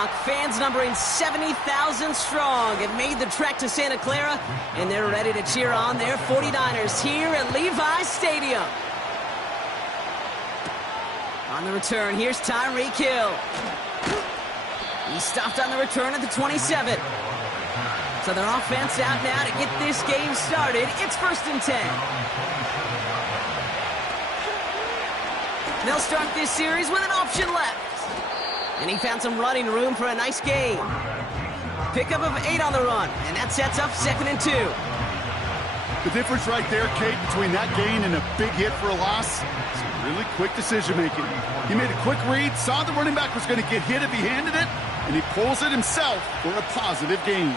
Rock, fans numbering 70,000 strong have made the trek to Santa Clara, and they're ready to cheer on their 49ers here at Levi's Stadium. On the return, here's Tyreek Hill. He stopped on the return at the 27. So their offense out now to get this game started. It's 1st and 10. They'll start this series with an option left. And he found some running room for a nice gain. Pickup of 8 on the run, and that sets up 2nd and 2. The difference right there, Kate, between that gain and a big hit for a loss is really quick decision-making. He made a quick read, saw the running back was going to get hit if he handed it, and he pulls it himself for a positive gain.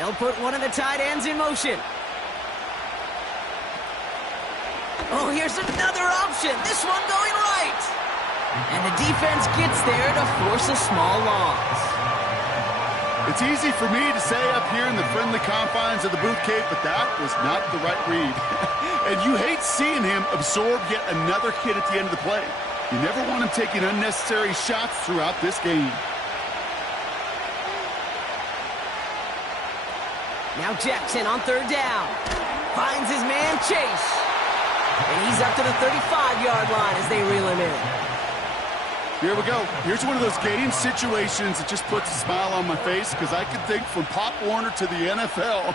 They'll put one of the tight ends in motion. Oh, here's another option. This one going right. And the defense gets there to force a small loss. It's easy for me to say up here in the friendly confines of the booth, Kate, but that was not the right read. And you hate seeing him absorb yet another hit at the end of the play. You never want him taking unnecessary shots throughout this game. Now Jackson on 3rd down. Finds his man Chase. And he's up to the 35-yard line as they reel him in. Here we go. Here's one of those game situations that just puts a smile on my face because I can think from Pop Warner to the NFL,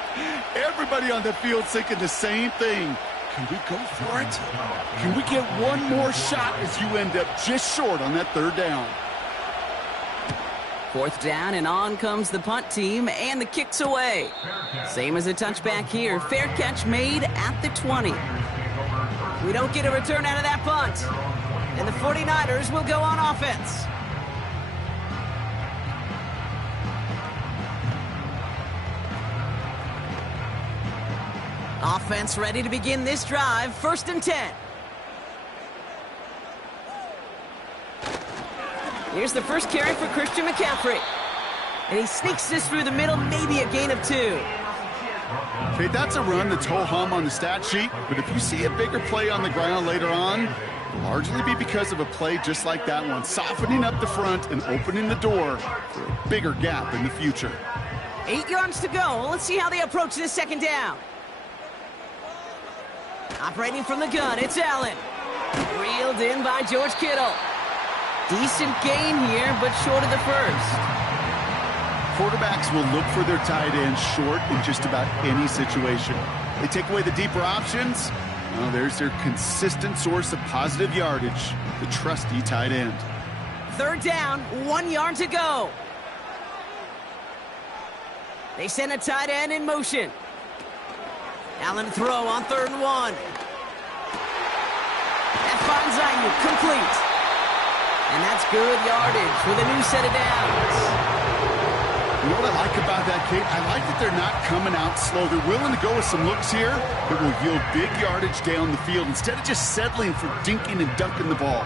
everybody on the field thinking the same thing. Can we go for it? Can we get one more shot as you end up just short on that 3rd down? 4th down, and on comes the punt team, and the kick's away. Same as a touchback here. Fair catch made at the 20. We don't get a return out of that punt. And the 49ers will go on offense. Offense ready to begin this drive. 1st and 10. Here's the first carry for Christian McCaffrey. And he sneaks this through the middle, maybe a gain of 2. Okay, that's a run that's ho-hum on the stat sheet, but if you see a bigger play on the ground later on, it'll largely be because of a play just like that one, softening up the front and opening the door for a bigger gap in the future. 8 yards to go. Let's see how they approach this 2nd down. Operating from the gun, it's Allen. Reeled in by George Kittle. Decent gain here, but short of the first. Quarterbacks will look for their tight end short in just about any situation. They take away the deeper options. Well, there's their consistent source of positive yardage, the trusty tight end. 3rd down, 1 yard to go. They send a tight end in motion. Allen throw on 3rd and 1. That finds Ayuk, complete. And that's good yardage with a new set of downs. You know what I like about that, Kate? I like that they're not coming out slow. They're willing to go with some looks here that will yield big yardage down the field instead of just settling for dinking and dunking the ball.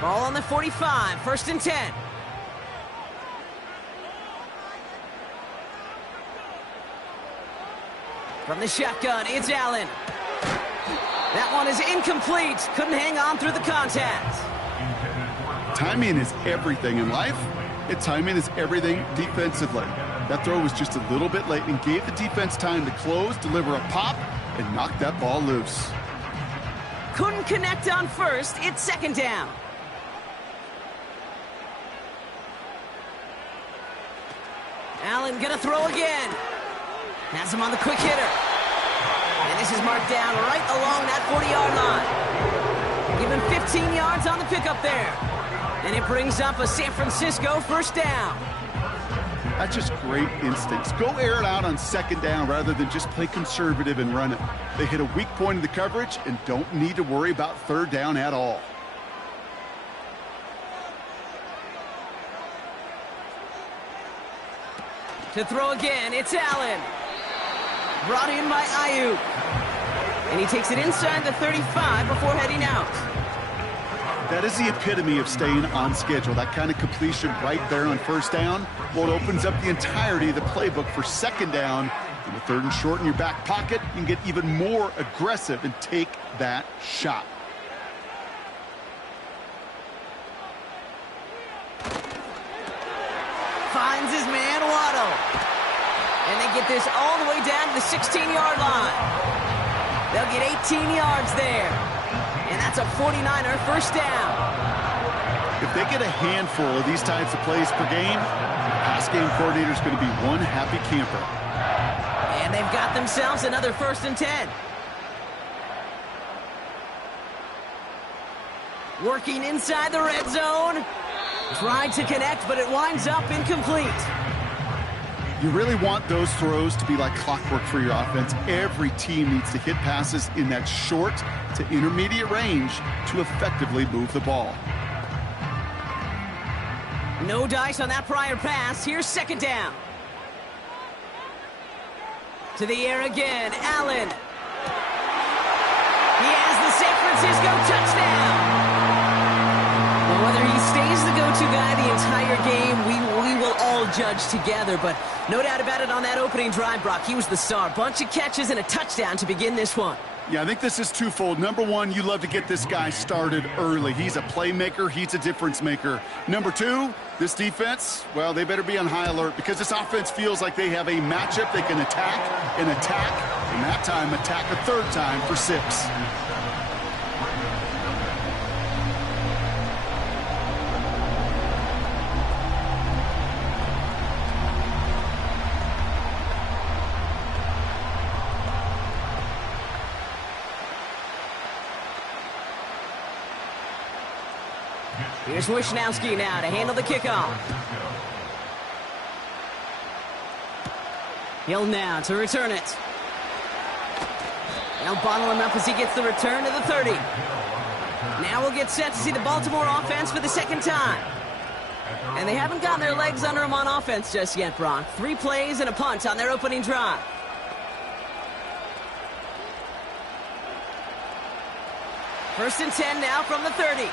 Ball on the 45, 1st and 10. From the shotgun, it's Allen. That one is incomplete. Couldn't hang on through the contact. Timing is everything in life. And timing is everything defensively. That throw was just a little bit late and gave the defense time to close, deliver a pop, and knock that ball loose. Couldn't connect on 1st. It's 2nd down. Allen gonna throw again. Has him on the quick hitter. And this is marked down right along that 40-yard line. Give him 15 yards on the pickup there. And it brings up a San Francisco 1st down. That's just great instincts. Go air it out on 2nd down rather than just play conservative and run it. They hit a weak point in the coverage and don't need to worry about 3rd down at all. To throw again, it's Allen. Brought in by Ayuk. And he takes it inside the 35 before heading out. That is the epitome of staying on schedule. That kind of completion right there on 1st down. Well, it opens up the entirety of the playbook for 2nd down. And with 3rd and short in your back pocket, you can get even more aggressive and take that shot. Finds his man, Waddle. And they get this all the way down to the 16-yard line. They'll get 18 yards there. And that's a 49er first down. If they get a handful of these types of plays per game, the pass game coordinator is going to be one happy camper. And they've got themselves another 1st and 10. Working inside the red zone. Trying to connect, but it winds up incomplete. You really want those throws to be like clockwork for your offense. Every team needs to hit passes in that short to intermediate range to effectively move the ball. No dice on that prior pass. Here's 2nd down. To the air again, Allen. He has the San Francisco touchdown. Well, whether he stays the go-to guy the entire game, we will all judge together, but no doubt about it on that opening drive, Brock, he was the star. Bunch of catches and a touchdown to begin this one. Yeah, I think this is twofold. Number one, you love to get this guy started early. He's a playmaker. He's a difference maker. Number two, this defense, well, they better be on high alert because this offense feels like they have a matchup they can attack, and that time attack a 3rd time for 6. Here's Wishnowski now to handle the kickoff. Hill now to return it. They'll bottle him up as he gets the return to the 30. Now we'll get set to see the Baltimore offense for the 2nd time. And they haven't gotten their legs under them on offense just yet, Brock. 3 plays and a punt on their opening drive. First and 10 now from the 30.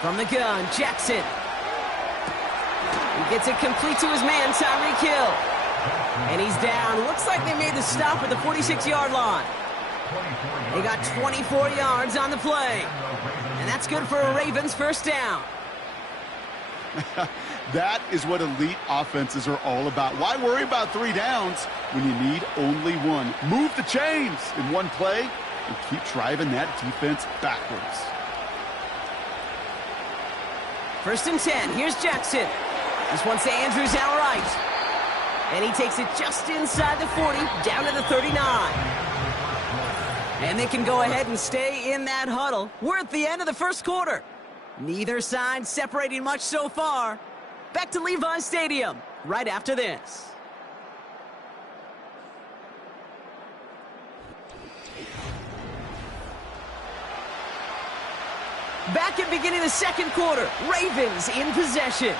From the gun, Jackson. He gets it complete to his man, Tyreek Hill. And he's down. Looks like they made the stop at the 46-yard line. They got 24 yards on the play. And that's good for a Ravens first down. That is what elite offenses are all about. Why worry about 3 downs when you need only 1? Move the chains in one play and keep driving that defense backwards. First and 10. Here's Jackson. This one's to Andrews outright. And he takes it just inside the 40, down to the 39. And they can go ahead and stay in that huddle. We're at the end of the first quarter. Neither side separating much so far. Back to Levi Stadium right after this. Back at beginning of the second quarter, Ravens in possession.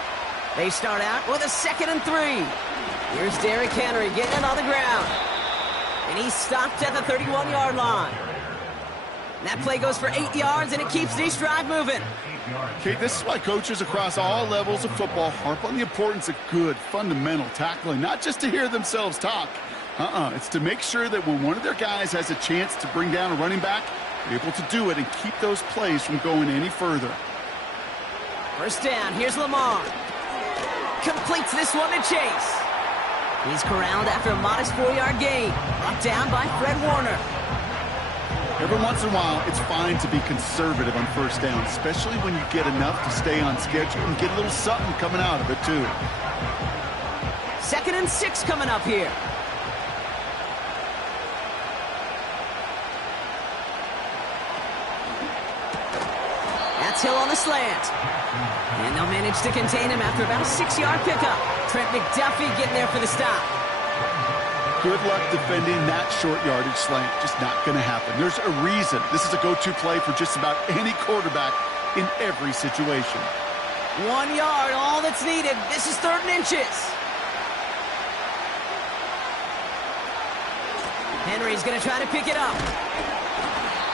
They start out with a 2nd and 3. Here's Derrick Henry getting it on the ground. And he's stopped at the 31-yard line. That play goes for 8 yards, and it keeps this drive moving. Okay, this is why coaches across all levels of football harp on the importance of good, fundamental tackling, not just to hear themselves talk. It's to make sure that when one of their guys has a chance to bring down a running back, they're able to do it and keep those plays from going any further. First down, here's Lamar. Completes this one to Chase. He's corralled after a modest 4-yard gain. Brought down by Fred Warner. Every once in a while, it's fine to be conservative on first down, especially when you get enough to stay on schedule and get a little something coming out of it, too. 2nd and 6 coming up here. That's Hill on the slant. And they'll manage to contain him after about a 6-yard pickup. Trent McDuffie getting there for the stop. Good luck defending that short yardage slant. Just not going to happen. There's a reason this is a go-to play for just about any quarterback in every situation. 1 yard, all that's needed. This is 3rd and inches. Henry's going to try to pick it up.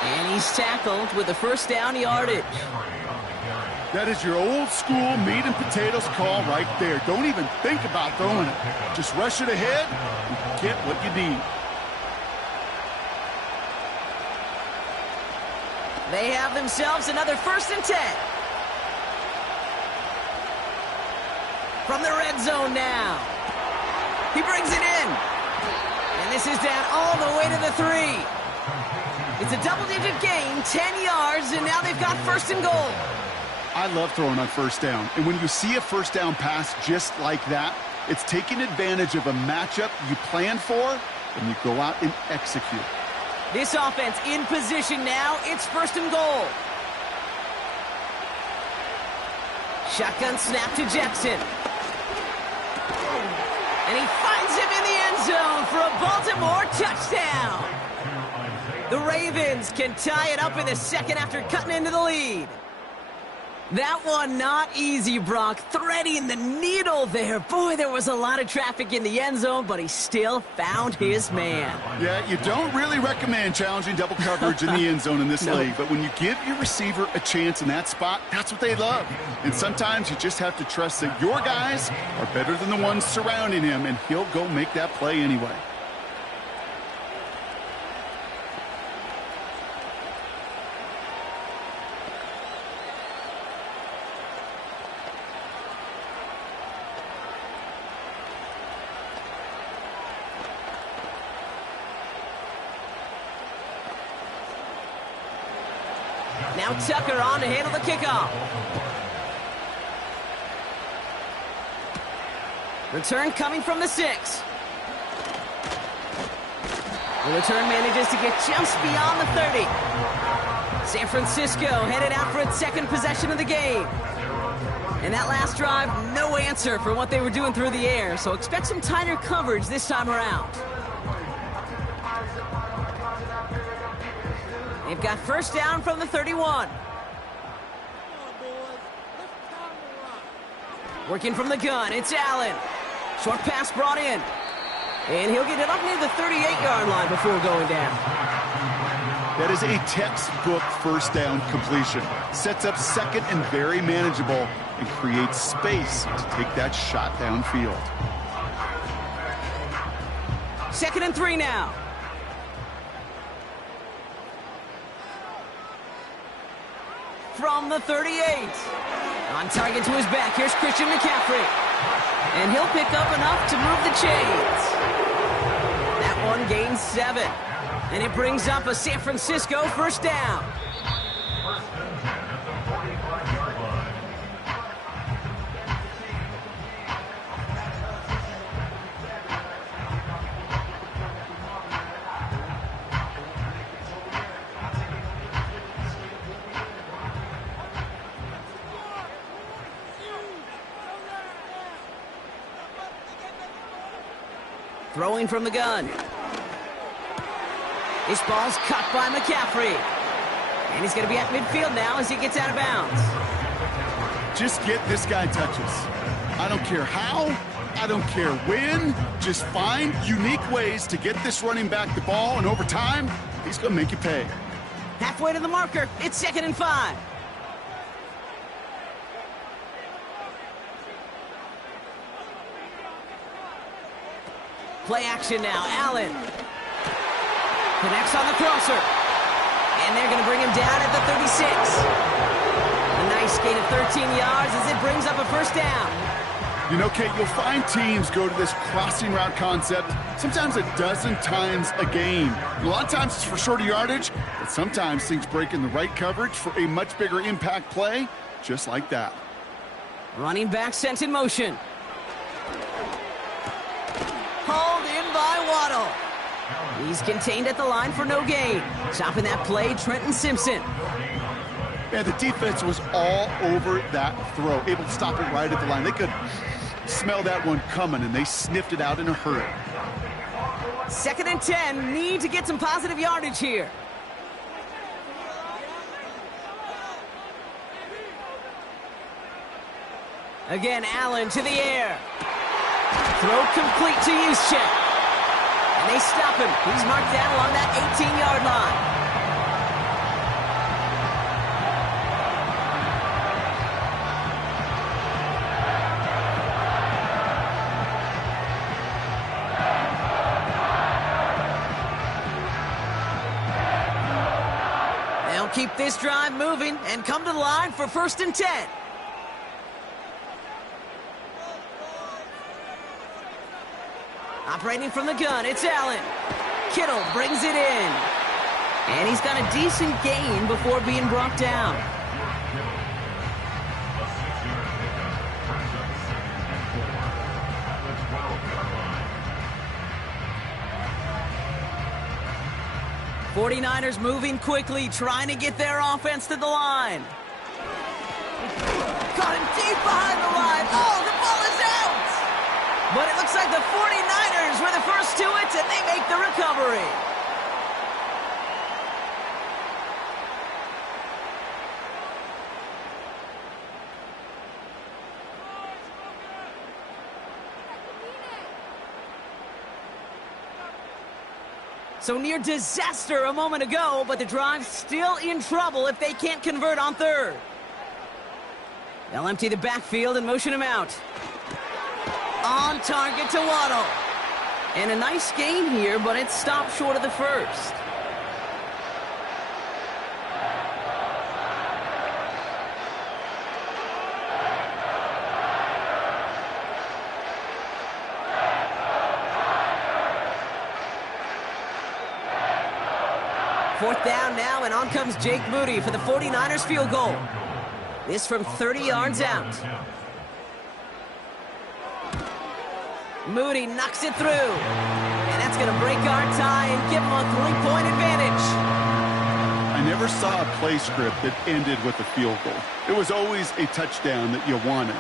And he's tackled with the first down yardage. That is your old school meat and potatoes call right there. Don't even think about throwing it. Just rush it ahead and get what you need. They have themselves another 1st and 10. From the red zone now. He brings it in. And this is down all the way to the 3. It's a double-digit gain, 10 yards, and now they've got 1st and goal. I love throwing on 1st down. And when you see a 1st down pass just like that, it's taking advantage of a matchup you planned for, and you go out and execute. This offense in position now. It's 1st and goal. Shotgun snap to Jackson. And he finds him in the end zone for a Baltimore touchdown. The Ravens can tie it up in the 2nd after cutting into the lead. That one not easy, Brock. Threading the needle there. Boy, there was a lot of traffic in the end zone, but he still found his man. Yeah, you don't really recommend challenging double coverage in the end zone in this league, but when you give your receiver a chance in that spot, that's what they love. And sometimes you just have to trust that your guys are better than the ones surrounding him, and he'll go make that play anyway. Now Tucker on to handle the kickoff. Return coming from the 6. The return manages to get just beyond the 30. San Francisco headed out for its 2nd possession of the game. And that last drive, no answer for what they were doing through the air, so expect some tighter coverage this time around. They've got 1st down from the 31. Working from the gun, it's Allen. Short pass brought in. And he'll get it up near the 38-yard line before going down. That is a textbook 1st down completion. Sets up 2nd and very manageable and creates space to take that shot downfield. 2nd and 3 now. From the 38. On target to his back. Here's Christian McCaffrey. And he'll pick up enough to move the chains. That one gains 7. And it brings up a San Francisco 1st down. Throwing from the gun. This ball's cut by McCaffrey. And he's going to be at midfield now as he gets out of bounds. Just get this guy touches. I don't care how, I don't care when. Just find unique ways to get this running back the ball, and over time, he's going to make you pay. Halfway to the marker. It's 2nd and 5. Play action now. Allen connects on the crosser. And they're going to bring him down at the 36. A nice gain of 13 yards as it brings up a 1st down. You know, Kate, you'll find teams go to this crossing route concept sometimes a dozen times a game. A lot of times it's for shorter yardage, but sometimes things break in the right coverage for a much bigger impact play, just like that. Running back sent in motion. Hauled in by Waddle. He's contained at the line for no gain. Stopping that play, Trenton Simpson. Man, the defense was all over that throw, able to stop it right at the line. They could smell that one coming, and they sniffed it out in a hurry. 2nd and 10, need to get some positive yardage here. Again, Allen to the air. Throw complete to Juszczyk. And they stop him. He's marked down along that 18-yard line. keep this drive moving and come to the line for 1st and 10. Operating from the gun, it's Allen. Kittle brings it in. And he's got a decent gain before being brought down. '49ers moving quickly, trying to get their offense to the line. Caught him deep behind the line. Oh, the ball is out! But it looks like the 49ers were the first to it, and they make the recovery. So near disaster a moment ago, but the drive's still in trouble if they can't convert on 3rd. They'll empty the backfield and motion him out. On target to Waddle. And a nice gain here, but it stopped short of the 1st. Fourth down now, and on comes Jake Moody for the 49ers field goal. This from 30 yards out. Moody knocks it through. And that's going to break our tie and give them a 3-point advantage. I never saw a play script that ended with a field goal. It was always a touchdown that you wanted.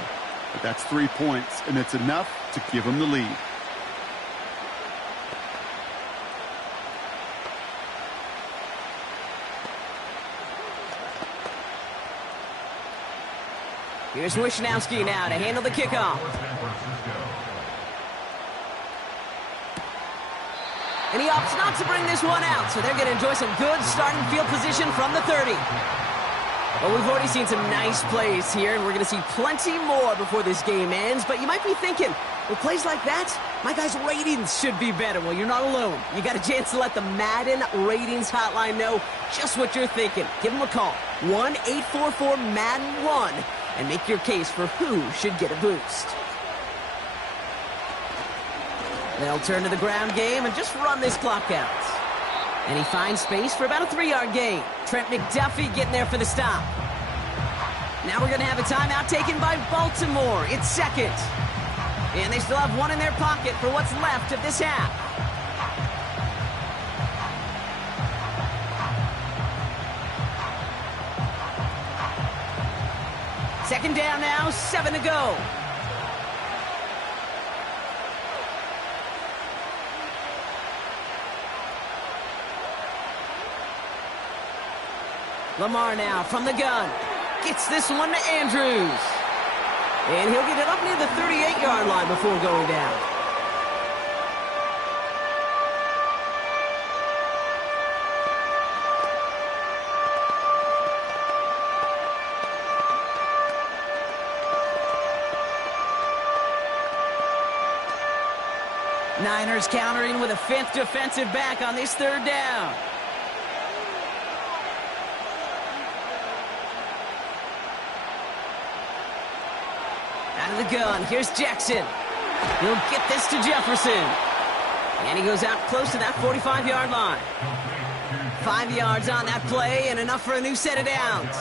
But that's 3 points, and it's enough to give them the lead. Here's Wishnowski now to handle the kickoff. And he opts not to bring this one out, so they're going to enjoy some good starting field position from the 30. Well, we've already seen some nice plays here, and we're going to see plenty more before this game ends. But you might be thinking, with plays like that, my guys' ratings should be better. Well, you're not alone. You got a chance to let the Madden ratings hotline know just what you're thinking. Give them a call, 1-844-MADDEN1, and make your case for who should get a boost. They'll turn to the ground game and just run this clock out. And he finds space for about a 3-yard gain. Trent McDuffie getting there for the stop. Now we're going to have a timeout taken by Baltimore. It's 2nd. And they still have one in their pocket for what's left of this half. Second down now, 7 to go. Lamar now from the gun. Gets this one to Andrews. And he'll get it up near the 38-yard line before going down. Niners countering with a 5th defensive back on this 3rd down. Out of the gun, here's Jackson. He'll get this to Jefferson. And he goes out close to that 45-yard line. 5 yards on that play and enough for a new set of downs.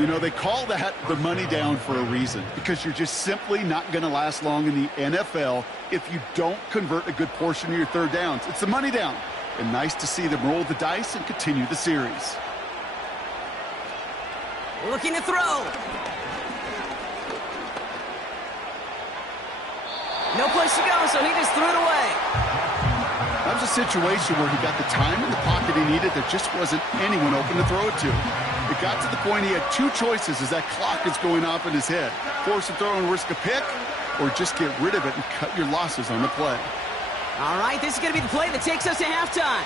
You know, they call that the money down for a reason, because you're just simply not going to last long in the NFL if you don't convert a good portion of your 3rd downs. It's the money down. And nice to see them roll the dice and continue the series. Looking to throw. No place to go, so he just threw it away. That was a situation where he got the time in the pocket he needed. There just wasn't anyone open to throw it to. It got to the point he had 2 choices as that clock is going off in his head. Force a throw and risk a pick, or just get rid of it and cut your losses on the play. All right, this is going to be the play that takes us to halftime.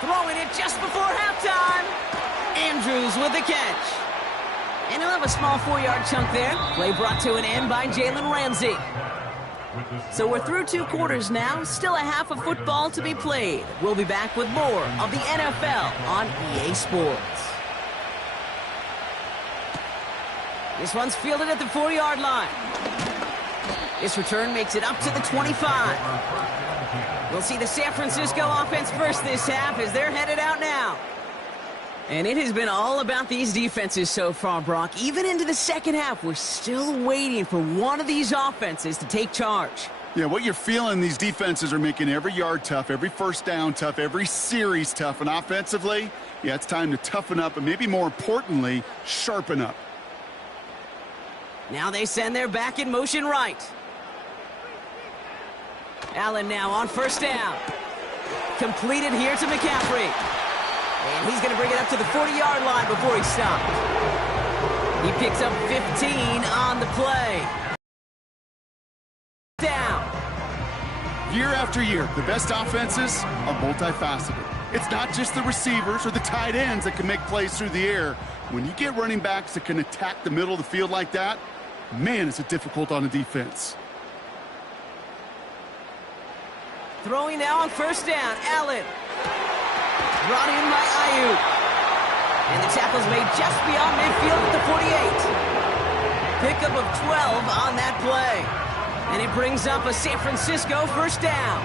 Throwing it just before halftime. Andrews with the catch. And he'll have a small 4-yard chunk there. Play brought to an end by Jalen Ramsey. So we're through 2 quarters now, still a half of football to be played. We'll be back with more of the NFL on EA Sports. This one's fielded at the 4-yard line. This return makes it up to the 25. We'll see the San Francisco offense first this half as they're headed out now. And it has been all about these defenses so far, Brock. Even into the second half, we're still waiting for one of these offenses to take charge. Yeah, what you're feeling, these defenses are making every yard tough, every first down tough, every series tough. And offensively, yeah, it's time to toughen up and maybe more importantly, sharpen up. Now they send their back in motion right. Allen now on first down. Completed here to McCaffrey. And he's going to bring it up to the 40-yard line before he stopped. He picks up 15 on the play. Down. Year after year, the best offenses are multifaceted. It's not just the receivers or the tight ends that can make plays through the air. When you get running backs that can attack the middle of the field like that, man, is it difficult on a defense. Throwing now on first down, Allen. Brought in by Ayuk. And the tackle's made just beyond midfield at the 48. Pickup of 12 on that play. And it brings up a San Francisco first down.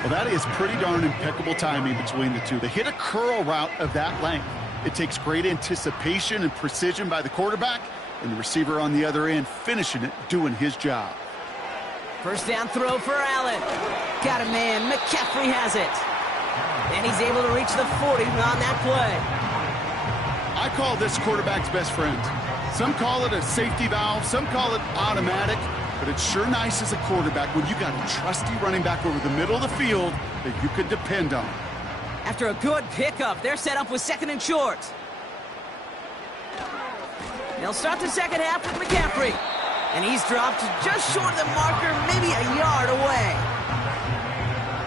Well, that is pretty darn impeccable timing between the two. They hit a curl route of that length. It takes great anticipation and precision by the quarterback, and the receiver on the other end finishing it, doing his job. First down throw for Allen. Got a man. McCaffrey has it. And he's able to reach the 40 on that play. I call this quarterback's best friend. Some call it a safety valve, some call it automatic, but it's sure nice as a quarterback when you got a trusty running back over the middle of the field that you can depend on. After a good pickup, they're set up with second and short. They'll start the second half with McCaffrey. And he's dropped just short of the marker, maybe a yard away.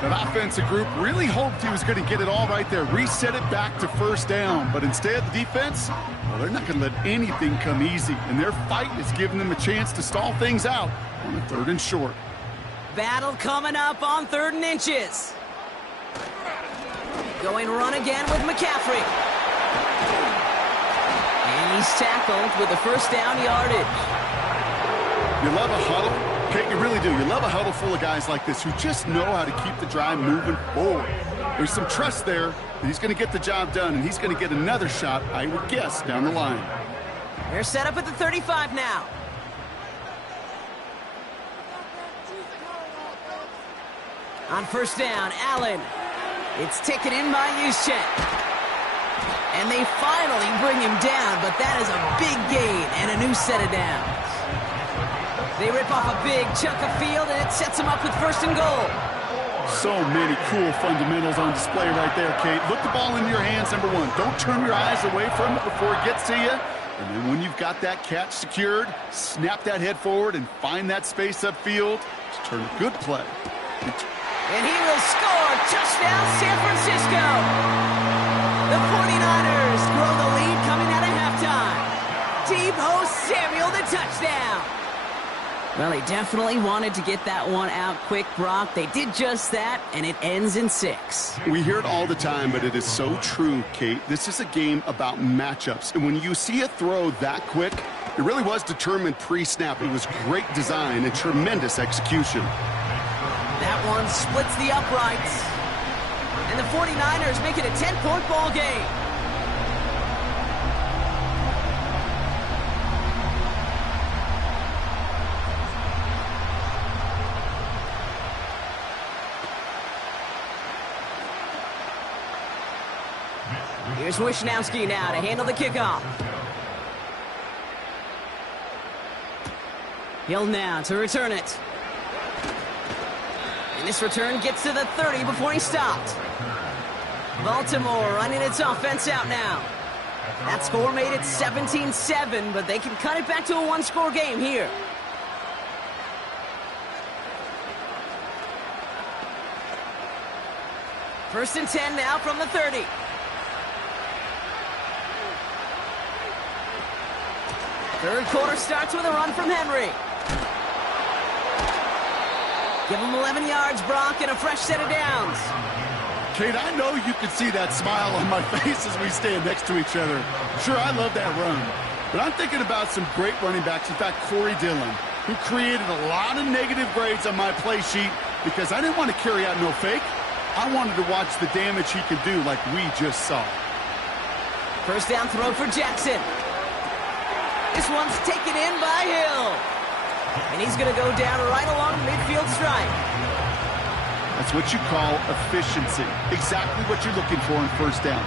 That offensive group really hoped he was going to get it all right there, reset it back to first down. But instead, the defense, well, they're not going to let anything come easy. And their fight is giving them a chance to stall things out on the 3rd and short. Battle coming up on 3rd and inches. Going run again with McCaffrey. And he's tackled with the first down yardage. You love a huddle? Okay, you really do. You love a huddle full of guys like this who just know how to keep the drive moving forward. There's some trust there that he's going to get the job done, and he's going to get another shot, I would guess, down the line. They're set up at the 35 now. On first down, Allen. It's taken in by Juszczyk. And they finally bring him down, but that is a big gain and a new set of downs. They rip off a big chunk of field, and it sets them up with first and goal. So many cool fundamentals on display right there, Kate. Look the ball into your hands, number one. Don't turn your eyes away from it before it gets to you. And then when you've got that catch secured, snap that head forward and find that space upfield to turn a good play. And he will score. Touchdown, San Francisco. The 49ers grow the lead coming out of halftime. Deebo Samuel, the touchdown. Well, they definitely wanted to get that one out quick, Brock. They did just that, and it ends in 6. We hear it all the time, but it is so true, Kate. This is a game about matchups. And when you see a throw that quick, it really was determined pre-snap. It was great design and tremendous execution. That one splits the uprights. And the 49ers make it a 10-point ball game. Here's Wishnowski now to handle the kickoff. Hill now to return it. And this return gets to the 30 before he stopped. Baltimore running its offense out now. That score made it 17-7, but they can cut it back to a one-score game here. First and 10 now from the 30. Third quarter starts with a run from Henry. Give him 11 yards, Brock, and a fresh set of downs. Kate, I know you can see that smile on my face as we stand next to each other. Sure, I love that run. But I'm thinking about some great running backs. In fact, Corey Dillon, who created a lot of negative grades on my play sheet because I didn't want to carry out no fake. I wanted to watch the damage he could do like we just saw. First down throw for Jackson. This one's taken in by Hill. And he's going to go down right along the midfield stripe. That's what you call efficiency. Exactly what you're looking for in first down.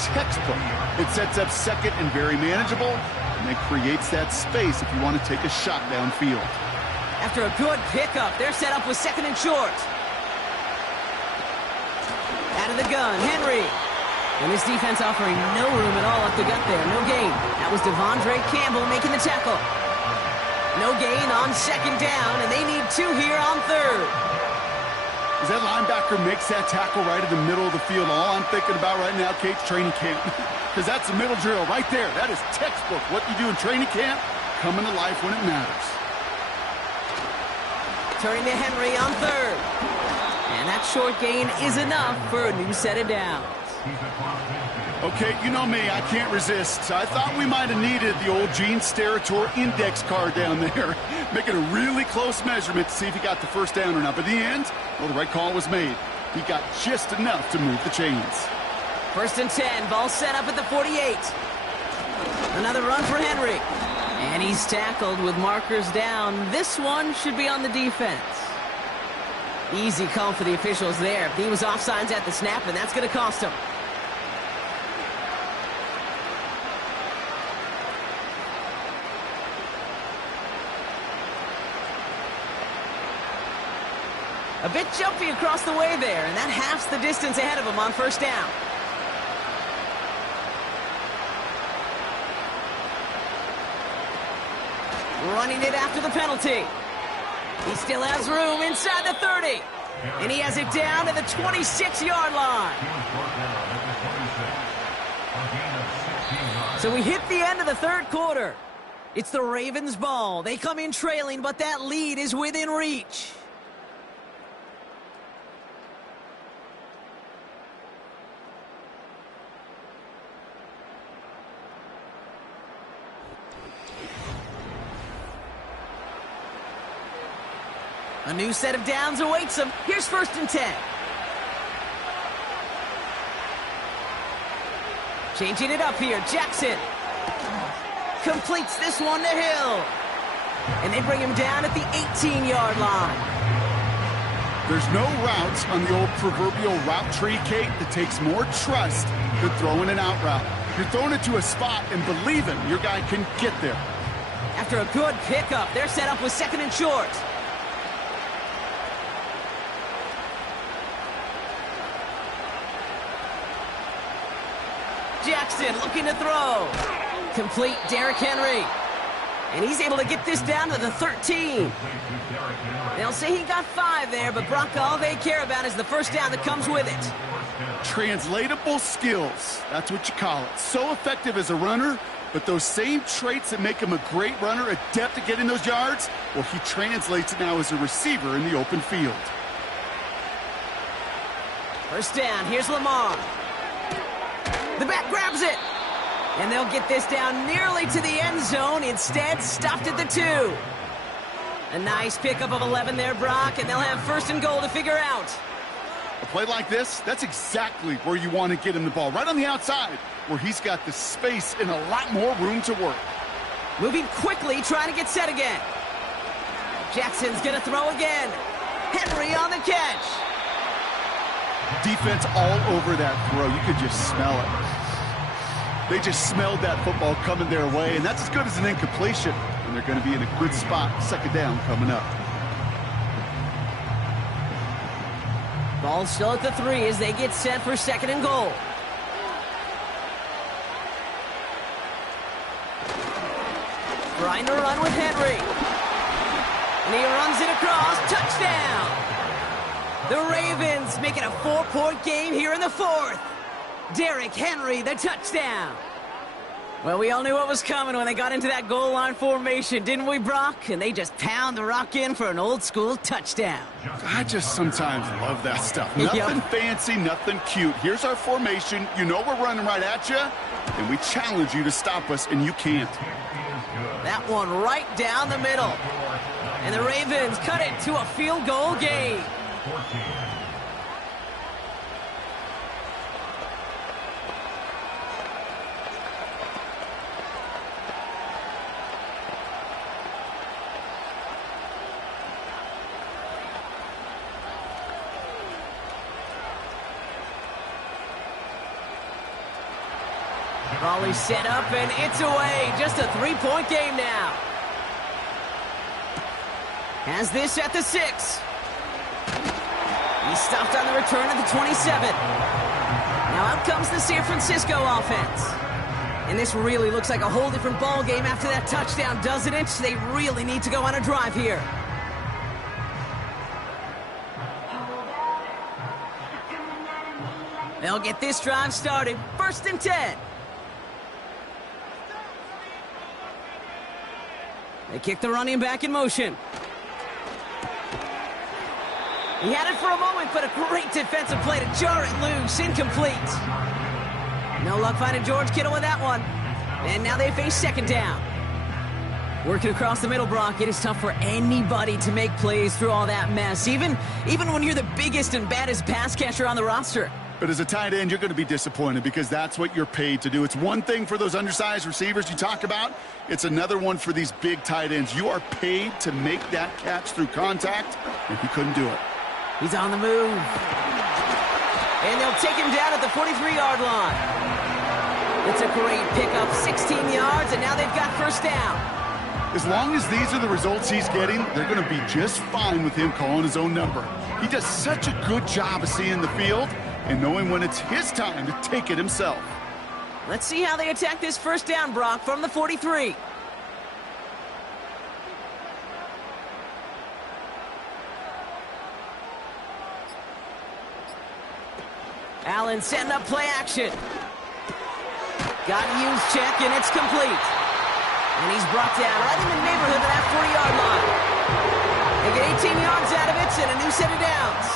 Textbook. It sets up second and very manageable, and it creates that space if you want to take a shot downfield. After a good pickup, they're set up with second and short. Out of the gun, Henry. And this defense offering no room at all up the gut there. No gain. That was Devondre Campbell making the tackle. No gain on second down, and they need 2 here on third. As that linebacker makes that tackle right in the middle of the field, all I'm thinking about right now, Kate's training camp. Because that's the middle drill right there. That is textbook. What you do in training camp, coming to life when it matters. Turning to Henry on third. And that short gain is enough for a new set of downs. Okay, you know me, I can't resist. I thought we might have needed the old Gene Steratore index card down there, making a really close measurement to see if he got the first down or not. But in the end, well, the right call was made. He got just enough to move the chains. First and 10, ball set up at the 48. Another run for Henry. And he's tackled with markers down. This one should be on the defense. Easy call for the officials there. He was offsides at the snap, and that's going to cost him. A bit jumpy across the way there, and that halves the distance ahead of him on first down. Running it after the penalty. He still has room inside the 30. And he has it down to the 26-yard line. So we hit the end of the third quarter. It's the Ravens' ball. They come in trailing, but that lead is within reach. A new set of downs awaits him. Here's first and 10. Changing it up here, Jackson. Completes this one to Hill. And they bring him down at the 18-yard line. There's no routes on the old proverbial route tree, Kate, that takes more trust than throwing an out route. You're throwing it to a spot and believing your guy can get there. After a good pickup, they're set up with second and short. Jackson looking to throw. Complete, Derrick Henry. And he's able to get this down to the 13. They'll say he got 5 there, but Brock, all they care about is the first down that comes with it. Translatable skills. That's what you call it. So effective as a runner, but those same traits that make him a great runner, adept at getting those yards, well, he translates it now as a receiver in the open field. First down, here's Lamar. The back grabs it. And they'll get this down nearly to the end zone. Instead, stopped at the 2. A nice pickup of 11 there, Brock, and they'll have first and goal to figure out. A play like this, that's exactly where you want to get him the ball. Right on the outside, where he's got the space and a lot more room to work. Moving quickly, trying to get set again. Jackson's going to throw again. Henry on the catch. Defense all over that throw. You could just smell it. They just smelled that football coming their way, and that's as good as an incompletion. And they're going to be in a good spot. Second down coming up. Ball still at the 3 as they get set for second and goal. Trying to run with Henry. And he runs it across. Touchdown! The Ravens making a 4-point game here in the 4th. Derrick Henry, the touchdown. Well, we all knew what was coming when they got into that goal line formation, didn't we, Brock? And they just pound the rock in for an old-school touchdown. I just sometimes love that stuff. Nothing fancy, nothing cute. Here's our formation. You know we're running right at you, and we challenge you to stop us, and you can't. That one right down the middle. And the Ravens cut it to a field goal game. Volley set up, and it's away. Just a three-point game now. Has this at the 6. He stopped on the return at the 27. Now out comes the San Francisco offense. And this really looks like a whole different ball game after that touchdown, doesn't it? They really need to go on a drive here. They'll get this drive started. 1st and 10. They kick the running back in motion. He had it for a moment, but a great defensive play to jar it loose. Incomplete. No luck finding George Kittle with that one. And now they face 2nd down. Working across the middle, Brock, it is tough for anybody to make plays through all that mess, even when you're the biggest and baddest pass catcher on the roster. But as a tight end, you're going to be disappointed because that's what you're paid to do. It's one thing for those undersized receivers you talk about. It's another one for these big tight ends. You are paid to make that catch through contact, and he couldn't do it. He's on the move. And they'll take him down at the 43-yard line. It's a great pickup, 16 yards, and now they've got 1st down. As long as these are the results he's getting, they're going to be just fine with him calling his own number. He does such a good job of seeing the field and knowing when it's his time to take it himself. Let's see how they attack this 1st down, Brock, from the 43. Allen setting up play action. Got to use check, and it's complete. And he's brought down right in the neighborhood of that 40-yard line. They get 18 yards out of it and a new set of downs.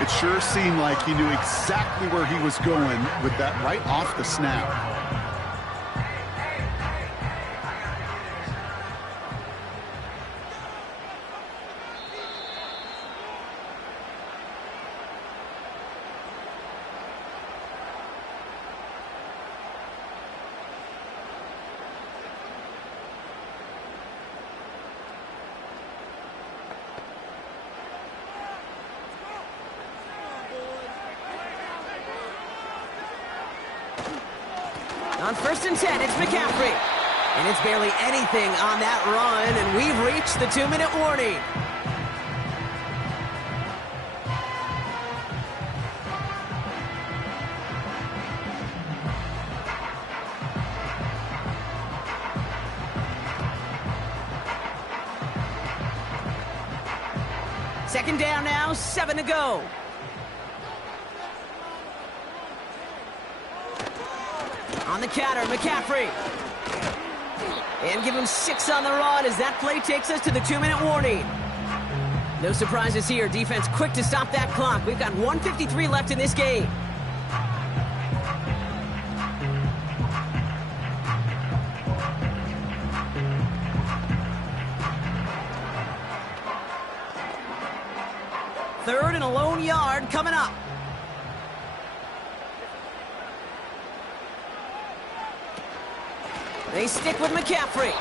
It sure seemed like he knew exactly where he was going with that right off the snap. On 1st and 10, it's McCaffrey. And it's barely anything on that run, and we've reached the 2-minute warning. Second down now, 7 to go. On the counter, McCaffrey. And give him 6 on the run as that play takes us to the 2-minute warning. No surprises here. Defense quick to stop that clock. We've got 1:53 left in this game. Third and a lone yard coming up. They stick with McCaffrey,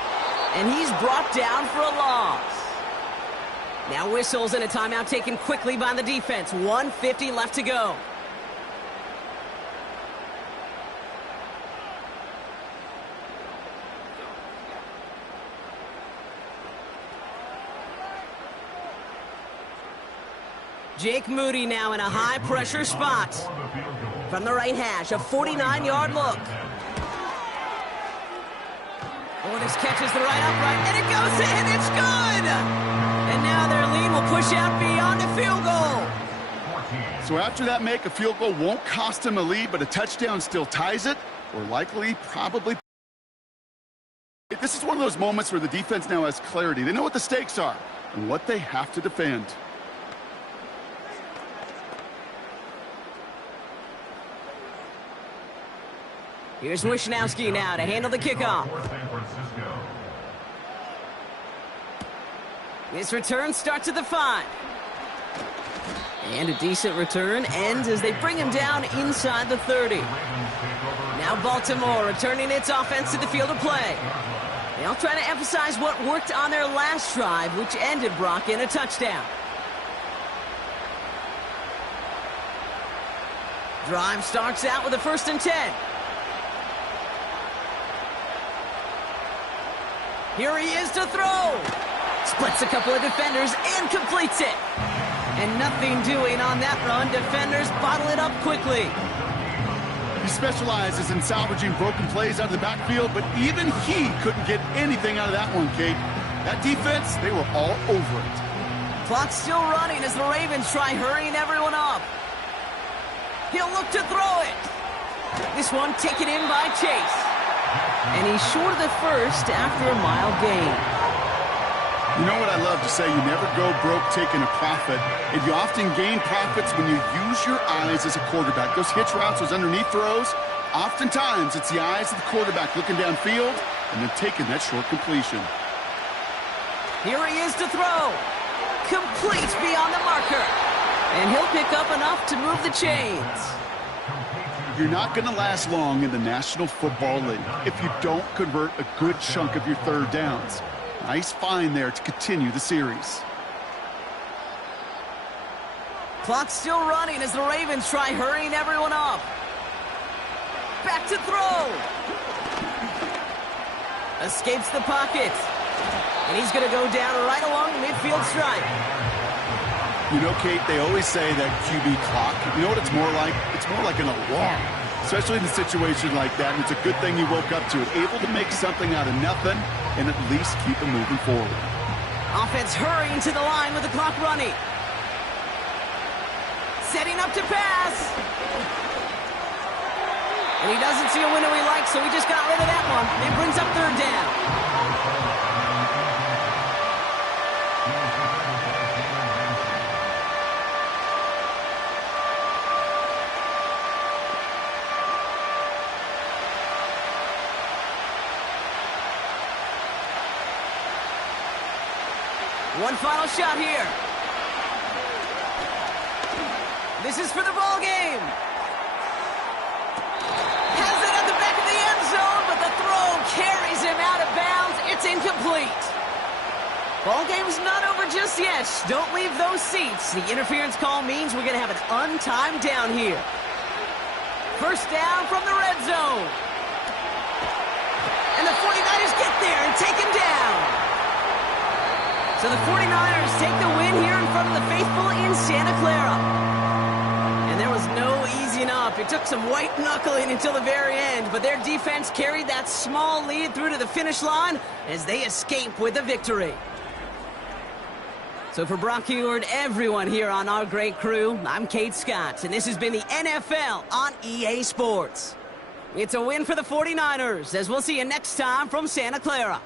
and he's brought down for a loss. Now whistles and a timeout taken quickly by the defense. 1:50 left to go. Jake Moody now in a high-pressure spot. From the right hash, a 49-yard look. Oh, this catches the right upright, and it goes in. It's good! And now their lead will push out beyond the field goal. So after that make, a field goal won't cost him a lead, but a touchdown still ties it, or likely, probably Kate. This is one of those moments where the defense now has clarity. They know what the stakes are and what they have to defend. Here's Wishnowski now to handle the kickoff. This return starts at the 5. And a decent return ends as they bring him down inside the 30. Now Baltimore returning its offense to the field of play. They'll try to emphasize what worked on their last drive, which ended Brock in a touchdown. Drive starts out with a 1st and 10. Here he is to throw. Splits a couple of defenders and completes it. And nothing doing on that run. Defenders bottle it up quickly. He specializes in salvaging broken plays out of the backfield, but even he couldn't get anything out of that one, Kate. That defense, they were all over it. Clock's still running as the Ravens try hurrying everyone up. He'll look to throw it. This one taken in by Chase. And he's short of the 1st after a mile gain. You know what I love to say? You never go broke taking a profit. And you often gain profits when you use your eyes as a quarterback. Those hitch routes, those underneath throws, oftentimes it's the eyes of the quarterback looking downfield and then taking that short completion. Here he is to throw. Complete beyond the marker. And he'll pick up enough to move the chains. You're not going to last long in the National Football League if you don't convert a good chunk of your 3rd downs. Nice find there to continue the series. Clock's still running as the Ravens try hurrying everyone up. Back to throw. Escapes the pocket. And he's going to go down right along the midfield stripe. You know, Kate, they always say that QB clock, you know what it's more like? It's more like an alarm, especially in a situation like that. And it's a good thing you woke up to it, able to make something out of nothing and at least keep them moving forward. Offense hurrying to the line with the clock running. Setting up to pass. And he doesn't see a window he likes, so he just got rid of that one. It brings up 3rd down. One final shot here. This is for the ball game. Has it at the back of the end zone, but the throw carries him out of bounds. It's incomplete. Ball game's not over just yet. Don't leave those seats. The interference call means we're going to have an untimed down here. 1st down from the red zone. And the 49ers get there and take him down. So the 49ers take the win here in front of the faithful in Santa Clara. And there was no easing up. It took some white knuckling until the very end, but their defense carried that small lead through to the finish line as they escape with a victory. So for Brock Huard, everyone here on our great crew, I'm Kate Scott, and this has been the NFL on EA Sports. It's a win for the 49ers, as we'll see you next time from Santa Clara.